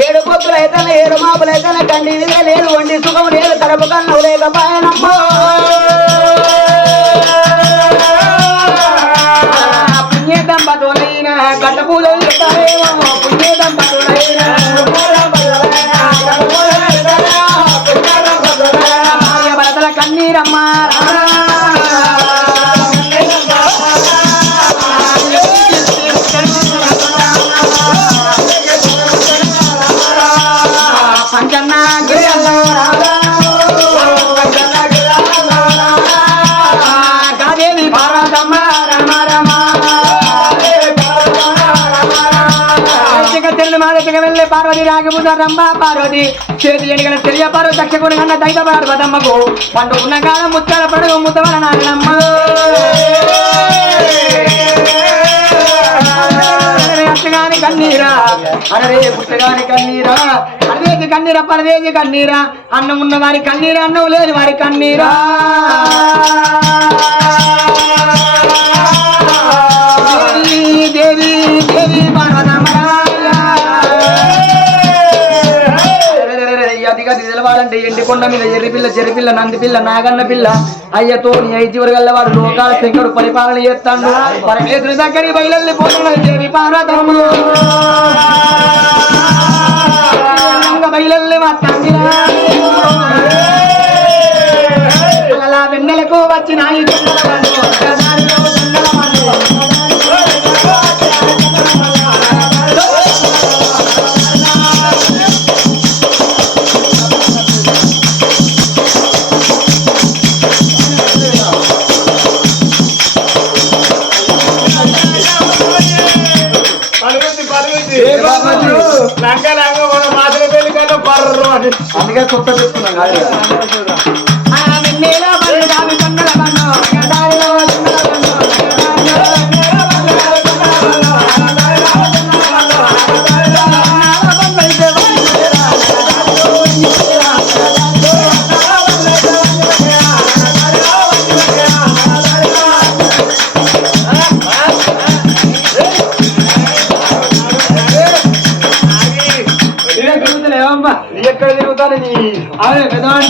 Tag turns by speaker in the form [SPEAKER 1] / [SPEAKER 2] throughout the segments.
[SPEAKER 1] ఏడు పొత్తులు అయితే ఏడు మాపులు అయితే కండి లేదు వండి సుఖం లేదు కడప కన్ను లేక పాయనమ్మో పార్వతి రాగముద రంభ పార్వతి. చేతి ఎడిగల తెలియ పార్వతి దక్షకుడు కన్న దైత పార్వతమ్మకు. పండు ఉన్న కాలం ముచ్చల పడుగు ముద్దవర నాన్నమ్మ అట్టగాని కన్నీరా అరే పుట్టగాని కన్నీరా అరవేసి కన్నీరా పరవేసి కన్నీరా. అన్నం ఉన్న వారి కన్నీరా అన్నం లేని వారి కన్నీరా. కొండ మీద ఎర్రి పిల్ల నందిపిల్ల పిల్ల నంది పిల్ల నాగన్న పిల్ల. అయ్యతో నీ ఐదు వరగల్ల వాడు లోకాల శంకరు పరిపాలన చేస్తాడు. పరమేశ్వరి దగ్గరికి బయలుల్లి పోతున్నది అలా వెన్నెలకు వచ్చిన అందుకే కొత్త తెచ్చుకున్నాం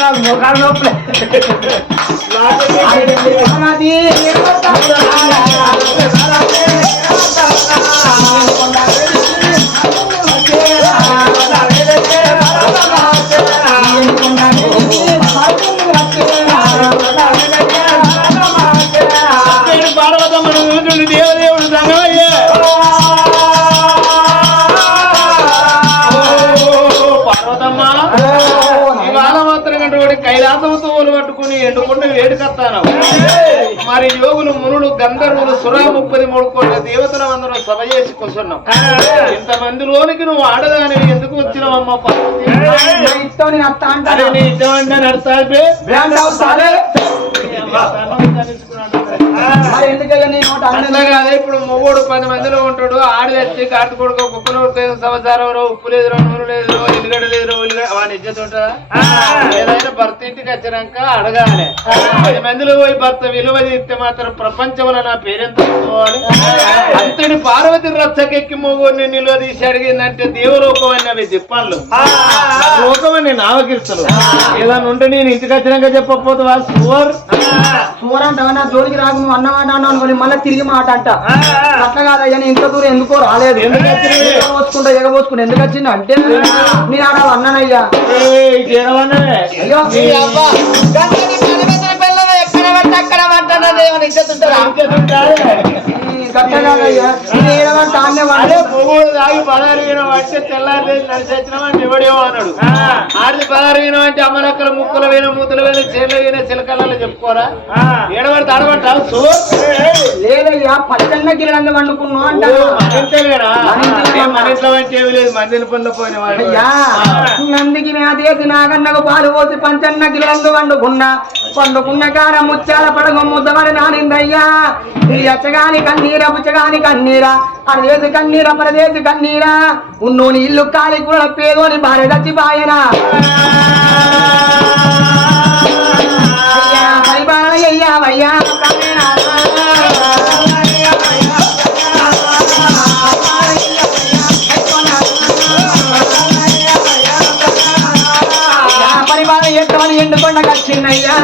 [SPEAKER 1] నాకు ముఖాలు నొప్పి అది
[SPEAKER 2] మరి యోగులు మునులు గంధర్వులు సురా ముప్పది మూడు కోట్ల దేవతల అందరం సభ చేసి కూర్చున్నాం. ఇంతమందిలోనికి నువ్వు ఆడదానివి ఎందుకు
[SPEAKER 1] అంటాను
[SPEAKER 2] నీ ఇష్టం అంటే? అట్లా కాదు ఇప్పుడు మొగోడు పది మందిలో ఉంటాడు ఆడి వచ్చి కార్తీ కొడుకు కుక్కలు సంవత్సరం ఉప్పు లేదు నూనె లేదు ఎల్లిగడ్డ లేదు వాడి ఇజ్జత ఉంటుందా ఏదైనా భర్త ఇంటికి వచ్చినాక అడగాలి. పది మందిలో పోయి భర్త విలువ తీస్తే మాత్రం ప్రపంచంలో నా పేరెంత అంతటి పార్వతి రచ్చకెక్కి మొగోడిని నిలువ తీసి అడిగిందంటే దేవలోకం అని అవి దిప్పాళ్ళు లోకం అని నావకిరుస్తలు ఏదన్నా ఉంటే నేను ఇంటికి వచ్చినాక చెప్పకపోతే వాళ్ళు సువర్.
[SPEAKER 1] చూడంటావా నా జోలికి రాకు అన్నమాట అన్నావు అనుకోని మళ్ళీ తిరిగి మాట అంట. అట్లా కాదయ్యా నేను ఇంత దూరం ఎందుకో రాలేదు? ఎగబోసుకుంటా ఎగబోసుకుంటా ఎందుకు వచ్చింది అంటే నేను ఆడ అన్నానయ్యా.
[SPEAKER 2] ఏయ్, జరగవన్నవే.
[SPEAKER 1] అయ్యో.
[SPEAKER 2] నీ అదే మొగోడు తాగి పదహారు అంటే తెల్లారి నడిచి వచ్చినామని ఎవడేమో అన్నాడు. ఆడిది పదహారు వినం అంటే అమ్మనక్కల ముక్కల వేన మూతల వేన చేర్ల వేన చిలకలలో చెప్పుకోరా? ఏడబడితే ఆడబట్ట సో
[SPEAKER 1] లేదయ్యా పచ్చన్న గిరణంగా వండుకున్నావు అంట
[SPEAKER 2] మన ఇంట్లో అంటే ఏమి లేదు మందిని పనులు పోయిన వాడు.
[SPEAKER 1] నాగన్నకు పాలు పోసి పంచన్న గిలందు వండుకున్నా. పండుకున్న కార ముత్యాల పడగ ముద్దమని నానిందయ్యా. ఇది అచ్చగాని కన్నీరా పుచ్చగాని కన్నీరా. అరదేసి కన్నీరా పరదేసి కన్నీరా. ఉన్నోని ఇల్లు కాలి కూడా పేదోని భార్య చచ్చిపాయనా అయ్యా పరిపాలన అయ్యావయ్యా పరిపాలన ఎట్టమని ఎండుకొండ కచ్చిందయ్యా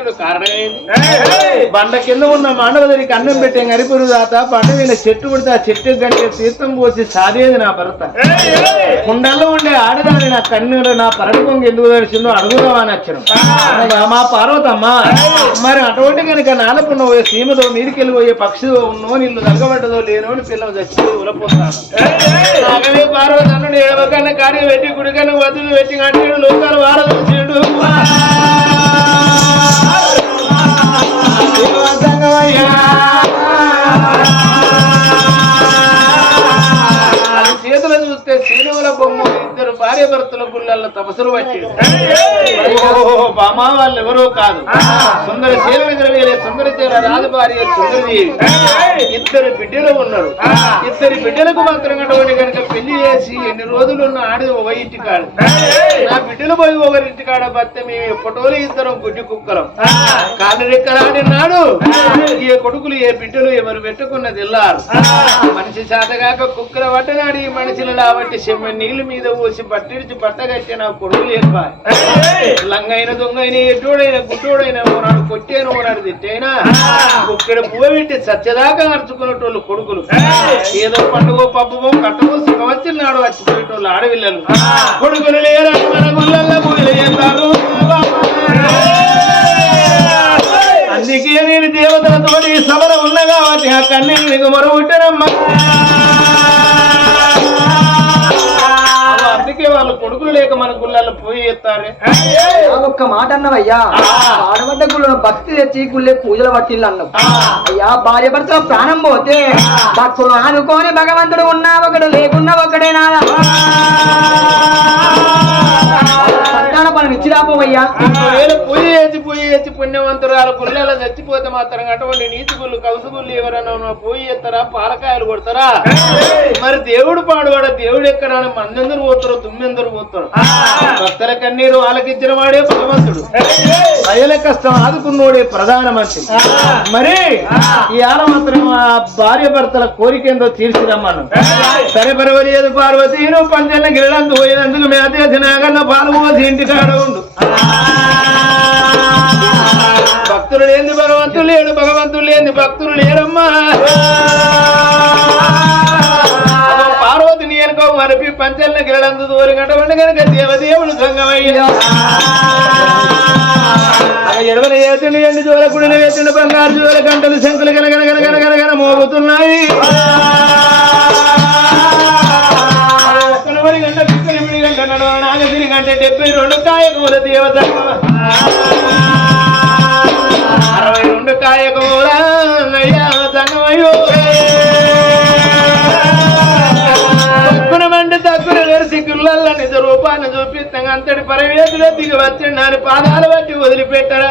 [SPEAKER 2] ఏంటి బండ కింద ఉన్న మానవదరికి అన్నం పెట్టే గరిపురు దాత బండ మీద చెట్టు పుడితే ఆ చెట్టు గంటే తీర్థం పోసి సాదేది నా భర్త. కుండల్లో ఉండే ఆడదాని నా కన్నుడు నా పరడ కొంగు ఎందుకు అడుగుదామా అని వచ్చాను. మా పార్వతమ్మ మరి అటువంటి కనుక నాలపున్న పోయే సీమతో మీదికెళ్ళి పోయే పక్షిదో ఉన్నో నీళ్ళు తగ్గబడ్డదో లేనో అని పిల్లలు చచ్చిపోయి ఉలపోతాను నాగవే పార్వతి అన్నుడు ఏడవకన్నా కాడి పెట్టి గుడికన్నా వదిలి పెట్టి కట్టాడు లోకాలు వారలు చూడు చేతులు ఇద్దరు భార్య భర్తల గుళ్ళల్లో తపసులు వచ్చి బామా వాళ్ళు ఎవరో కాదు. సుందర శీల వేలే సుందర చీర రాజు భార్య సుందరదేవి. ఇద్దరు బిడ్డలు ఉన్నారు. ఇద్దరు బిడ్డలకు మాత్రం అటువంటి కనుక పెళ్ళి చేసి ఎన్ని రోజులు ఉన్న ఆడి ఒక ఇంటికాడు నా బిడ్డలు పోయి ఒకరింటికాడ భర్త మేము ఎప్పటోలు ఇద్దరం గుడ్డి కుక్కలం. కాళ్ళు రెక్కలాడినాడు. ఏ కొడుకులు ఏ బిడ్డలు ఎవరు పెట్టుకున్నది ఇల్లారు. మనిషి చేతగాక కుక్కల పట్టనాడు ఈ మనిషిని కాబట్టి చెమ్మ నీళ్ళు మీద పోసి బట్టిడిచి బట్ట కట్టి నా కొడుకులు ఏర్పాయి లంగైన దొంగైన ఎడ్డోడైన గుడ్డోడైన ఓనాడు కొట్టైన ఓనాడు తిట్టైనా? కుక్కడ పువ్వ పెట్టి సత్యదాకా నడుచుకునేటోళ్ళు కొడుకులు. ఏదో పండుగ పబ్బు కట్టబో సుఖం వచ్చినాడు వచ్చిపోయేటోళ్ళు ఆడపిల్లలు కొడుకులు లేరా మన గుళ్ళల్లో పూజలు చేస్తారు అందుకే నేను దేవతలతోటి సవర ఉన్నా కాబట్టి ఆ కన్నీళ్ళు నీకు మరుగుంటానమ్మా కొడుకులు లేక మన గుళ్ళల్లో పోయి ఎత్తారే?
[SPEAKER 1] ఒక్క మాట అన్నవయ్యా. ఆడబడ్డ గుళ్ళ భక్తి తెచ్చి గుళ్ళే పూజలు పట్టిల్లు అన్నావు. అయ్యా భార్య భర్తల ప్రాణం పోతే భక్తులు ఆనుకోని భగవంతుడు ఉన్నా ఒకడు లేకున్నా ఒకడేనా సంతాన పనులు ఇచ్చిరాపోవయ్యా
[SPEAKER 2] ఒకవేళ పూజ చేసి పూజ చేసి పుణ్యవంతురాలు గుళ్ళలో చచ్చిపోతే మాత్రం అటువంటి నీతి గుళ్ళు కలుసుగుళ్ళు ఎవరన్నా ఉన్నా పూజ చేస్తారా పాలకాయలు కొడతారా? మరి దేవుడు పాడువాడ? దేవుడు ఎక్కడ మందెందరు పోతారు? తుమ్మెందరు పోతారు? భక్తుల కన్నీరు ఆలకించిన వాడే భగవంతుడు. ప్రజల కష్టం ఆదుకున్నోడే ప్రధానమంత్రి. మరి ఈ ఆల మాత్రం ఆ భార్య భర్తల కోరిక ఏందో తీర్చిరమ్మను. సరే పర్వాలేదు పార్వతి. నువ్వు గిరడందు పోయినందుకు మేత నాగన్న పాలు పోసి ఇంటికాడ ఉండు భక్తులు లేని భగవంతుడు లేడు భగవంతుడు లేని భక్తులు లేరమ్మా. అదో పార్వతిని ఎనుకో మరిపి పంచన్న గిరడందు దూరినటువంటి కనుక దేవదేవుడు సంగమయ్య ఎడవల ఏతుండి ఎండి జోల కుడిని వేతుండి బంగారు జోల గంటలు శంకులు గనగన గనగన గనగన మోగుతున్నాయి. నడవ నాగసిరి గంట డెబ్బై రెండు కాయకూల దేవత అరవై రెండు కాయకూల అయ్యా దంగమయ్యో తక్కున మండి తక్కున వెరసి గుళ్ళల్ల నిజ రూపాన్ని పంపిస్తాం అంతటి పరమేశ్వర దిగి వచ్చి నాని పాదాలు బట్టి వదిలిపెట్టారా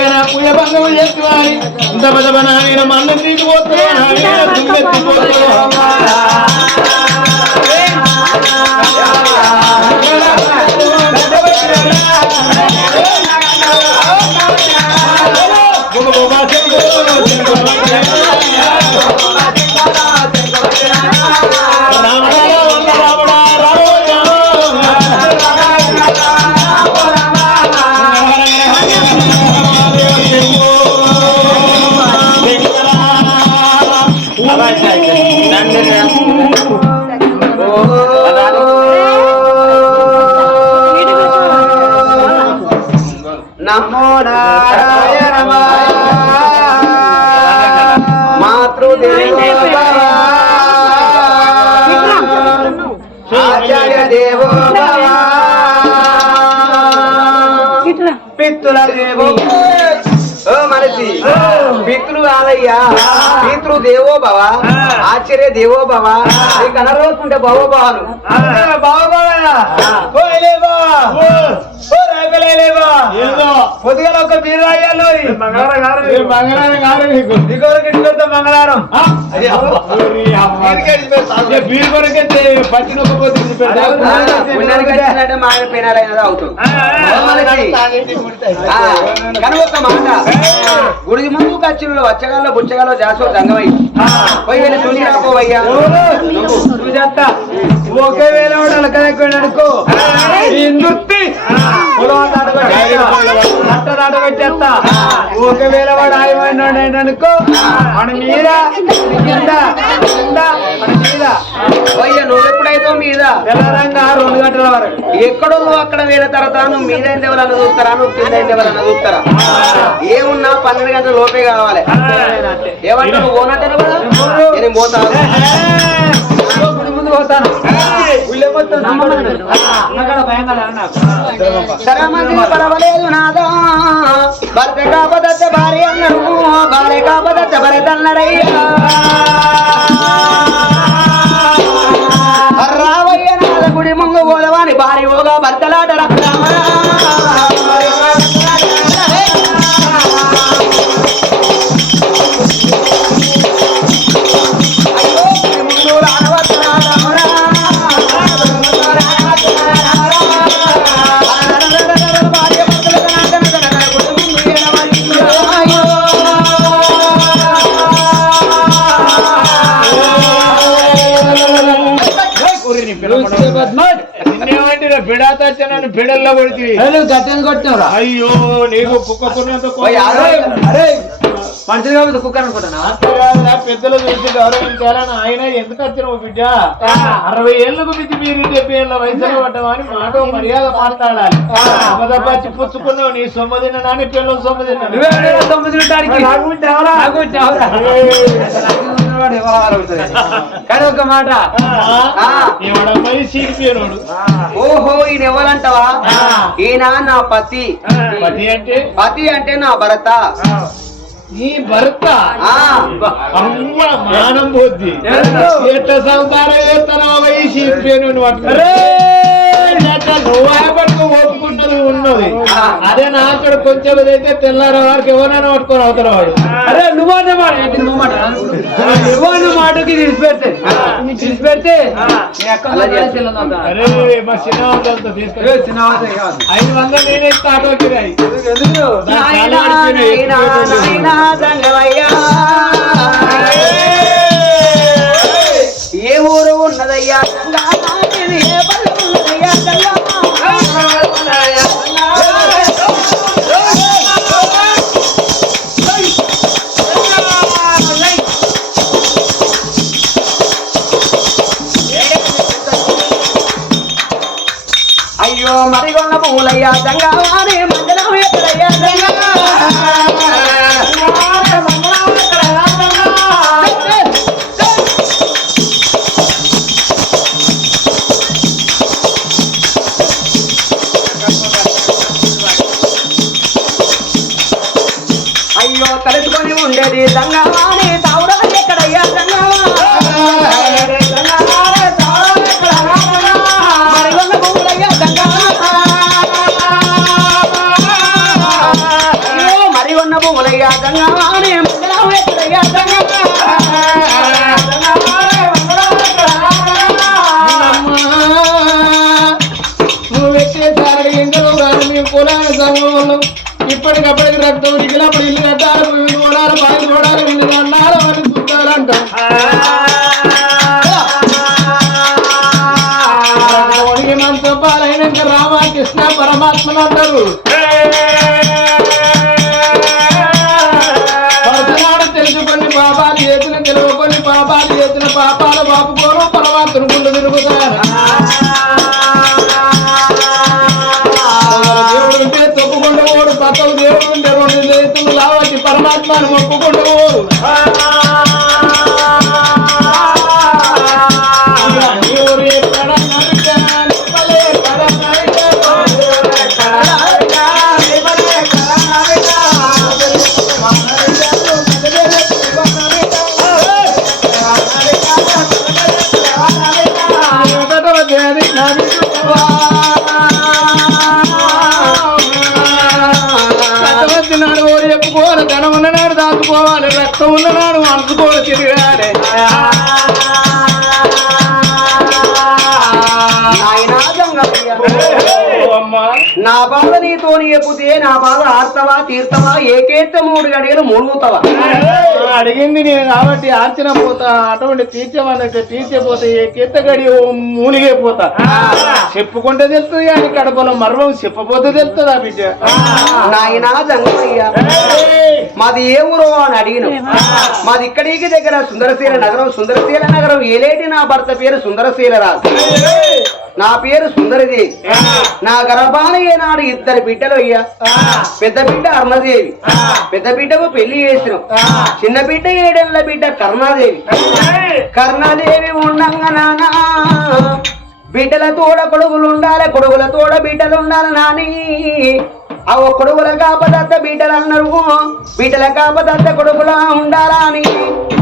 [SPEAKER 2] పుచ్చగన పూజ భంగం చేస్తువాలి ఇంత పదవ నాయన మన్ను తీసిపోతున్నా
[SPEAKER 3] నమో నారాయణ మాతృదేవ ఆచార్య దేవో పిత్తుల దేవో ఓ మనిషి పితృ కాదయ్యా పితృ దేవో భవ ఆచార్య దేవో భవ నీకు అనరోకుంటే భవో భవాలు పొద్దుగా ఒక
[SPEAKER 2] మంగళవారం బీరు పచ్చి
[SPEAKER 3] కానీ ఒక మాట గుడి ముందు ఖర్చులు వచ్చగాలో బుచ్చగాలో జాసో దంగమై పోయి చూసి రాపోవయ్యా.
[SPEAKER 2] ఒకే వేల అనుకో. పెట్టేస్తా ఒకవేళ వాడు అనుకో మన మీద కింద కింద మన మీద
[SPEAKER 3] పోయ్యా నువ్వు ఎప్పుడైతే మీద
[SPEAKER 2] తెల్లరంగా రెండు గంటల వరకు
[SPEAKER 3] ఎక్కడో నువ్వు అక్కడ వేల తర్వాత నువ్వు మీద ఎవరన్నా చూస్తారా నువ్వు కింద ఎవరన్నా చూస్తారా ఏమున్నా పన్నెండు గంటల లోపే కావాలి ఏమంటే నువ్వు పోనట్టే కదా నేను పోతాను
[SPEAKER 2] ముందు పోతాను
[SPEAKER 3] పర్వాలేదు నాదా. భర్త భార్య అన్నారు భార్య భరత
[SPEAKER 2] బిడల్లో కొడితే.
[SPEAKER 4] గట్టని కొట్టినవరా?
[SPEAKER 2] అయ్యో నీకు కుక్క
[SPEAKER 4] అరే మనుషులు కాబట్టి కుక్క అనుకుంటున్నా
[SPEAKER 2] పెద్దలు చూసి గౌరవించాలని ఆయన ఎందుకు వచ్చినావు బిడ్డ? అరవై ఏళ్ళకు మించి మీరు డెబ్బై ఏళ్ళ వయసులో పడ్డామని మాట మర్యాద మాట్లాడాలి. అబద్ధపచ్చి పుచ్చుకున్నావు నీ సొమ్ము తిన్నాని పిల్లలు సొమ్ము తిన్నాను
[SPEAKER 4] చావురా. కానీ ఒక మాట.
[SPEAKER 3] ఓహో ఈయన ఎవరంటావా ఈయన నా పతి.
[SPEAKER 2] పతి అంటే?
[SPEAKER 3] పతి అంటే నా భరత.
[SPEAKER 2] నీ భర్త? అమ్మ మానం బుద్ధి ఎట్లా సంసారం చేస్తానో వయి నువ్వు ఒప్పుకుంటది ఉన్నది. అదే నా అక్కడ కొంచెం అయితే తెల్లారే వారికి ఎవరైనా పట్టుకొని అవుతారు వాడు.
[SPEAKER 4] అరే నువ్వు అన్న మాట. నువ్వు అన్న మాటకి తీసి పెడితే తీసి పెడితే నీ అక్క
[SPEAKER 3] అలా చేస్తా.
[SPEAKER 4] చెల్లెలు అంతా.
[SPEAKER 2] అరే మా చిన్న
[SPEAKER 4] కాదు.
[SPEAKER 2] ఐదు వందలు నేనే ఇస్తా
[SPEAKER 3] మరిగొన్న పూలయ్యా
[SPEAKER 2] ఇప్పటికప్పటికి రక్తం ఉడికినప్పుడు ఇల్లు కట్టాలి ఇల్లు కొడాలి పాలు కొడాలి ఇల్లు అన్నారు అని చూడాలంట ఒడికి మనతో రామకృష్ణ పరమాత్మను అంటారు. పరమాత్మను మొక్కుకుంటూ
[SPEAKER 3] you do that? ఎప్పుతే నా బాధ ఆర్తవా తీర్తవా ఏకేత మూడు గడియలు మునుగుతావా
[SPEAKER 2] అడిగింది నేను కాబట్టి ఆర్చన పోతా అటువంటి తీర్చమన్నట్టు తీర్చపోతే ఏ కెత్త గడి మూలిగే పోతా. చెప్పుకుంటే తెలుస్తుంది కానీ కడపలో మర్మం చెప్పపోతే తెలుస్తుందా బిడ్డ?
[SPEAKER 3] నాయనా జంగయ్య మాది ఏ ఊరో అని అడిగిన. మాది ఇక్కడికి దగ్గర సుందరశీల నగరం సుందరశీల నగరం ఏలేటి నా భర్త పేరు సుందరశీల రాజు. నా పేరు సుందరదేవి. నా గర్భాన ఏనాడు ఇద్దరు బిడ్డలు అయ్యా పెద్ద బిడ్డ అరుణదేవి. పెద్ద బిడ్డకు పెళ్ళి చేసినాం. చిన్న బిడ్డ ఏడేళ్ళ బిడ్డ కరుణాదేవి. కరుణాదేవి. ఉండంగా నానా. బిడ్డల తోడ కొడుకులు ఉండాలి కొడుకుల తోడ బిడ్డలు ఉండాలి నాని. ఆ కొడుకుల కాపదత్త బిడ్డ బిడ్డలు అన్నారు బిడ్డల కాపదత్త కొడుకులా ఉండాలా అని.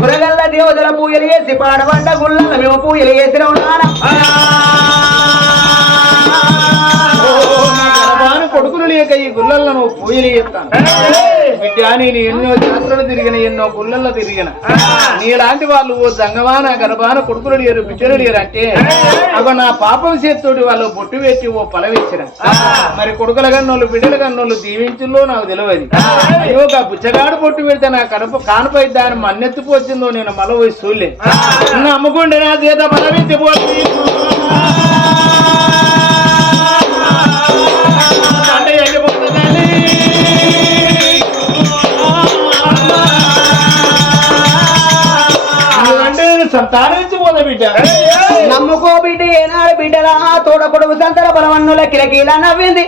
[SPEAKER 3] గురగల్ల దేవతల పూజలు చేసి పాడబడ్డ గుళ్ళ మేము పూజలు చేసిన ఉన్నారా
[SPEAKER 2] లేక ఈ గుళ్ళల్లో నువ్వు పూజలు చేస్తాను బిడ్డ నేను ఎన్నో జాతరలు తిరిగిన ఎన్నో గుళ్ళల్లో తిరిగిన. నీలాంటి వాళ్ళు ఓ జంగవాన గర్భాన కొడుకులు లేరు బిడ్డలు లేరు అంటే అగో నా పాపం చేత్తోటి వాళ్ళు బొట్టు పెట్టి ఓ పల మరి కొడుకుల కన్నోళ్ళు బిడ్డల కన్నోళ్ళు దీవించుల్లో నాకు తెలియదు. అయ్యో ఒక బుచ్చగాడు బొట్టు పెడితే నా కడుపు కానపై దాని మన్నెత్తుకు నేను మల పోయి చూడలే. నమ్ముకుంటే నా చేత బలవించిపోతుంది బిడ్డ
[SPEAKER 3] నమ్ముకో బిడ్డ ఏనాడు బిడ్డలా తోడ సంతర బలవన్నుల కిలకీలా నవ్వింది.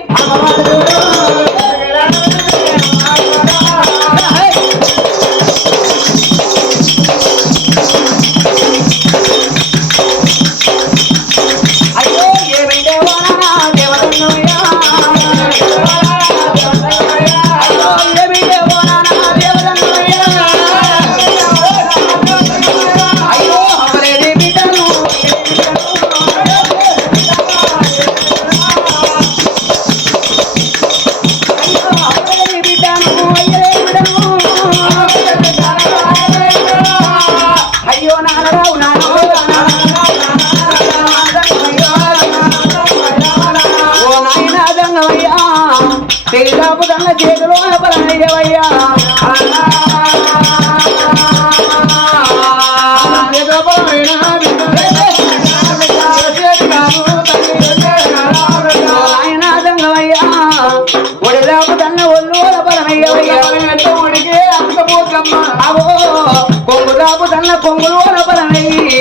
[SPEAKER 3] కొంగులు బలమయ్యి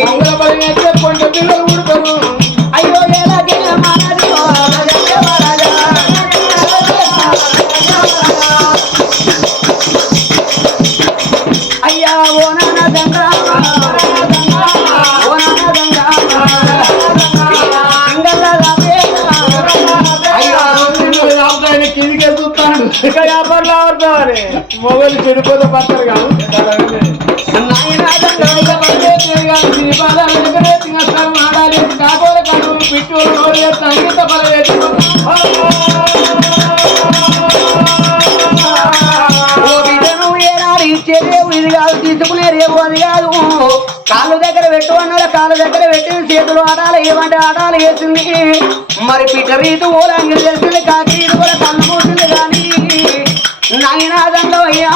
[SPEAKER 3] అయ్యో ఎలాగే మనది ఓ రాజా, అయ్యా ఓ నాన్న దండ ఓ నాన్న దండ సింగల్ల అయ్యో
[SPEAKER 2] కిందికే ఆడుతామని మొగలు చెడిపోతే పడతారు కాదు.
[SPEAKER 3] ఏనాడు ఇది కాదు తీసుకునే రేవు అది కాదు. కాళ్ళు దగ్గర పెట్టు అన్నాడు కాళ్ళ దగ్గర పెట్టి చేతులు ఆడాలి ఏమంటే ఆడాలి వేసింది. మరి పిట్ట రీతు ఓలంగి తెలిసింది కాకి ఇది కూడా కళ్ళు కానీ. నాయనాదండం అయ్యా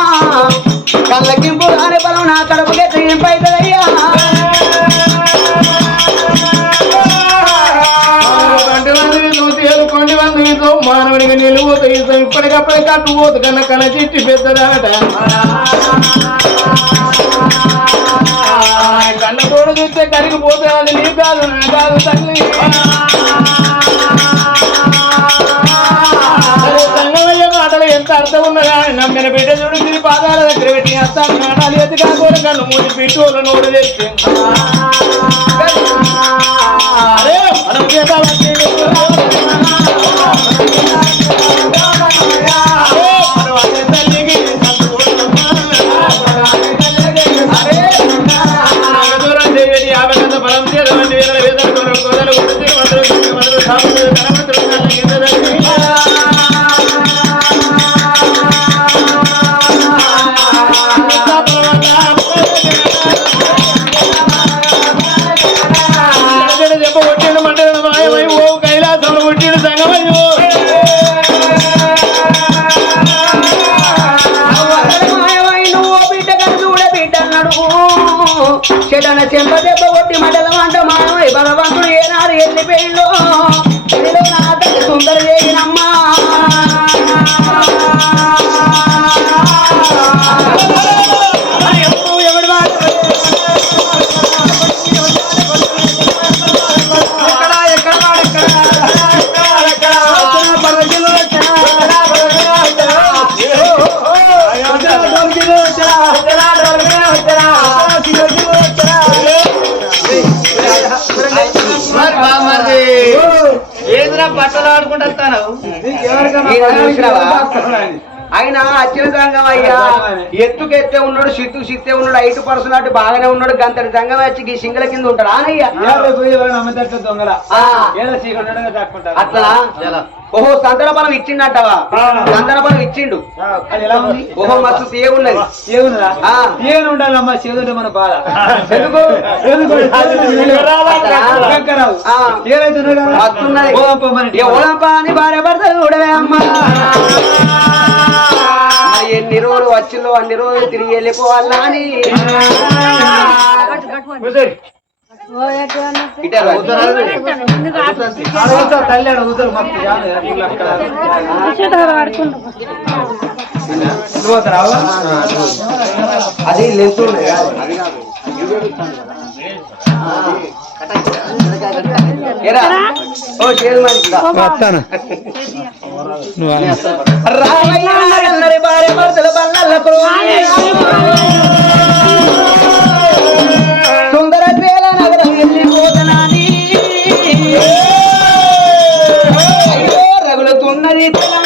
[SPEAKER 3] కళ్ళకింపు కాని బలం నా కడుపుకే తెగింపు అవుతుందయ్యా
[SPEAKER 2] మానవుడిగా నిలువత ఇప్పటికప్పుడే కట్టుపోతు కన్నా కన్న చిట్టి పెద్దదాట. కన్న తోడు చూస్తే కరిగిపోతే అది నీ కాదు నా కాదు తల్లి ఎంత అర్థం ఉన్నదా నమ్మిన బిడ్డ చూడు తిరిగి పాదాల దగ్గర పెట్టి అస్తాను మాటలు ఎత్తి కాకూడదు కన్ను మూసి పిట్టోళ్ళు నోడు తెచ్చి అరే మనం చేత que
[SPEAKER 3] me ఆయన అచ్చిన సంఘం అయ్యా ఎత్తుకెత్తే ఉన్నాడు సిత్తు సిత్తే ఉన్నాడు ఐటు పర్సన్ అటు బాగానే ఉన్నాడు గంతటి సంఘం వచ్చి ఈ సింగల కింద ఉంటాడు. ఆనయ్య. అట్లా ఓహో సంతన బలం ఇచ్చిండంటవా సంతన బలం ఇచ్చిండు.
[SPEAKER 4] అది ఎలా ఉంది?
[SPEAKER 3] ఓహో మస్తు తీయ ఉన్నది
[SPEAKER 4] ఏముందా
[SPEAKER 3] ఆ.
[SPEAKER 4] ఏం ఉండాలమ్మా చేదుంటే మన బాధ.
[SPEAKER 3] ఎందుకు?
[SPEAKER 4] ఎందుకు? కక్కరావు.
[SPEAKER 3] ఆ.
[SPEAKER 4] ఏదైతే ఉన్నదో కదా?
[SPEAKER 3] మస్తున్నది
[SPEAKER 4] పోదాం పోమని.
[SPEAKER 3] ఎవడంపా అని భార్య భర్తలు చూడవే అమ్మా. మరి ఎన్ని రోజులు వచ్చిందో అన్ని రోజులు తిరిగి వెళ్ళిపోవాలా అని. అది లెంత్ వస్తాను రావయ్య బారే మరదల బల్లలకు দিলাম